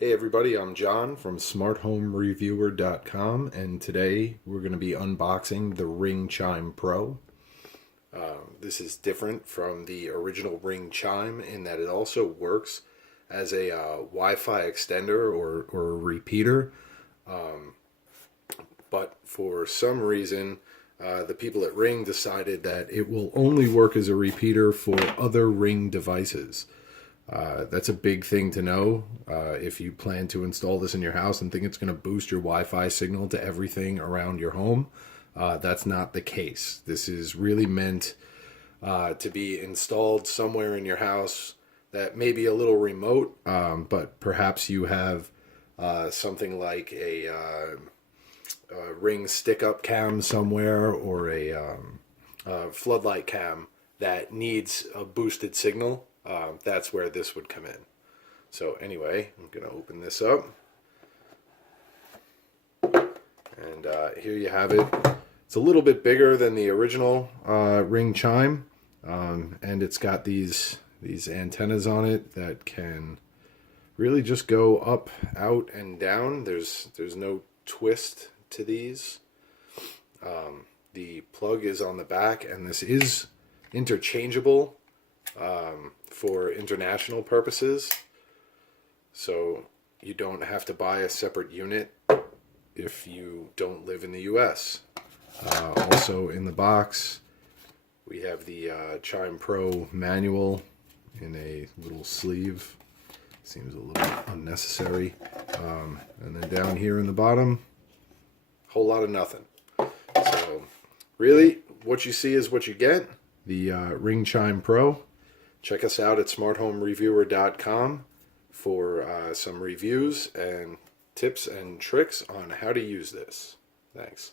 Hey everybody, I'm John from smarthomereviewer.com, and today we're going to be unboxing the Ring Chime Pro. This is different from the original Ring Chime in that it also works as a Wi-Fi extender or a repeater, but for some reason the people at Ring decided that it will only work as a repeater for other Ring devices. That's a big thing to know if you plan to install this in your house and think it's going to boost your Wi-Fi signal to everything around your home. That's not the case. This is really meant to be installed somewhere in your house that may be a little remote, but perhaps you have something like a Ring stick-up cam somewhere or a floodlight cam that needs a boosted signal. That's where this would come in. So anyway, I'm going to open this up. And here you have it. It's a little bit bigger than the original Ring Chime. And it's got these antennas on it that can really just go up, out, and down. There's no twist to these. The plug is on the back, and this is interchangeable for international purposes, so you don't have to buy a separate unit if you don't live in the US. Also in the box we have the Chime Pro manual in a little sleeve. Seems a little unnecessary. And then down here in the bottom, whole lot of nothing. So really what you see is what you get. The Ring Chime Pro. Check us out at smarthomereviewer.com for some reviews and tips and tricks on how to use this. Thanks.